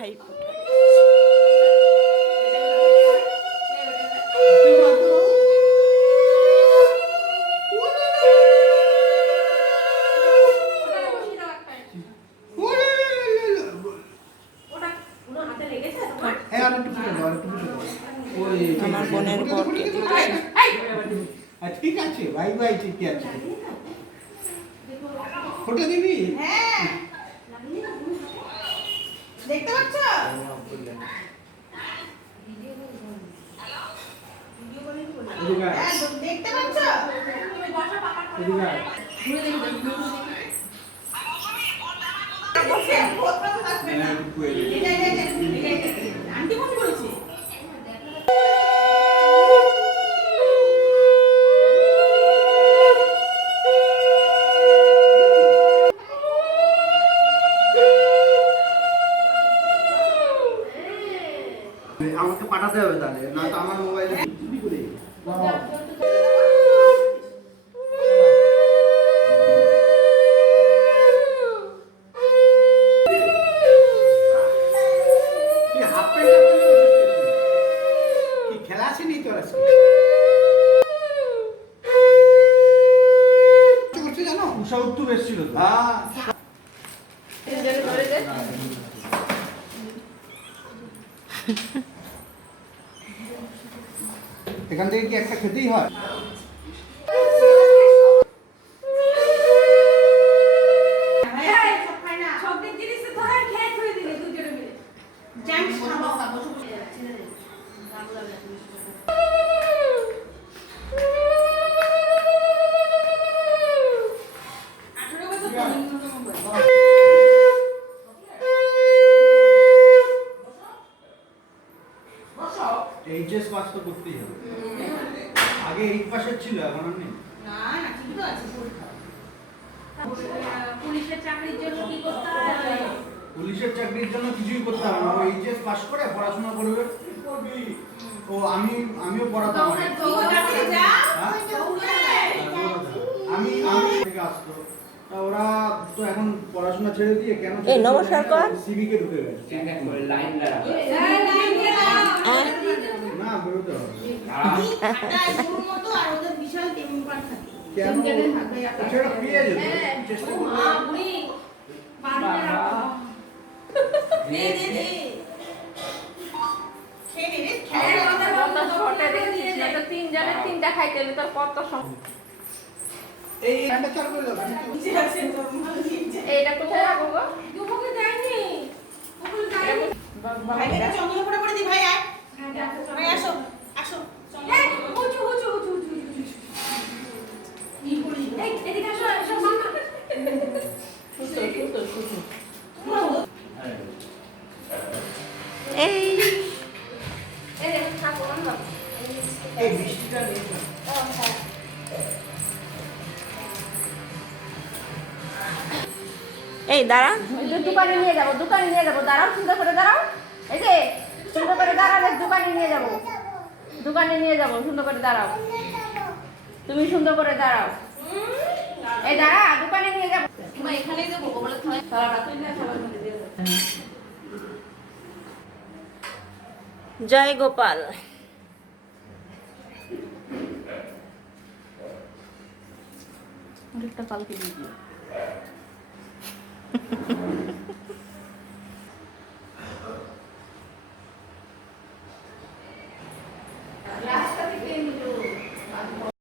ভাই আমার বোনের বরকে দিতেছে। ঠিক আছে ভাই ভাই ঠিকই আছে। ফটো দিবি? হ্যাঁ দেখতে পাচ্ছ? দেখতে পাচ্ছ? আন্টি ফোন করেছে। আমাকে পাঠাতে হবে তাহলে, না তো আমার মোবাইলে চুরি করে খেলা আছে নি তোর আজকে? করছে জানো উষা উত্তু এসেছিল তো। হ্যাঁ এখান থেকে কি একটা খেতেই হয়? এইচএস পাস তো করতেই হবে। আগে 8 পাসের ছিল, এখন আর নেই। না না ঠিক তো আছে পরীক্ষা। পুলিশের চাকরির জন্য কি করতে হবে? পুলিশের চাকরির জন্য কিছুই করতে হবে না, এইচএস পাস করে পড়াশোনা করবে। ও আমিও পড়াতাম। আমি থেকে আসতো, তা ওরা তো এখন পড়াশোনা ছেড়ে দিয়ে কেন নমস্কার কর সিভিকে ঢুকে গেছে। লাইন দাঁড়া না বেরোতে হবে মতো আর ওদের বিশাল টেম্পার থাকে। কেন সেটা পেয়ে যেত চেষ্টা করলে। বুড়ি বাড়িতে রাখো। দে দে দে খেয়ে নে রে এই আমাদের কত শর্টে দিয়েছিস না তো তিনজনের তিনটা খাইতে হলে তোর কত সময়। এই রান্না চালু করে দাও। এইটা কোথায় রাখবো গো? দুপুরে দেয়নি। ওগুলো দেয়নি। ভাই এটা চন্দন পড়ে পড়ে দি ভাই আয় ভাই আসো আসো এই হুচু হুচু হুচু হুচু হুচু। কি করি? এই এদিকে আসো আসো মামা। এই এই দেখো থাকো না। এই বৃষ্টিটা নেই তো। এই দাঁড়া দোকানে নিয়ে যাবো দাঁড়াও সুন্দর করে দাঁড়াও। এই যে সুন্দর করে দাঁড়ালে দোকানে নিয়ে যাবো সুন্দর করে দাঁড়াও। তুমি সুন্দর করে দাঁড়াও। এই দাঁড়া দোকানে নিয়ে যাবো। এখানেই দেবো বলে থালাটা তুই না থালার মধ্যে দিয়ে দাও। জয় গোপাল। একটা পালকি দিয়ে দিও।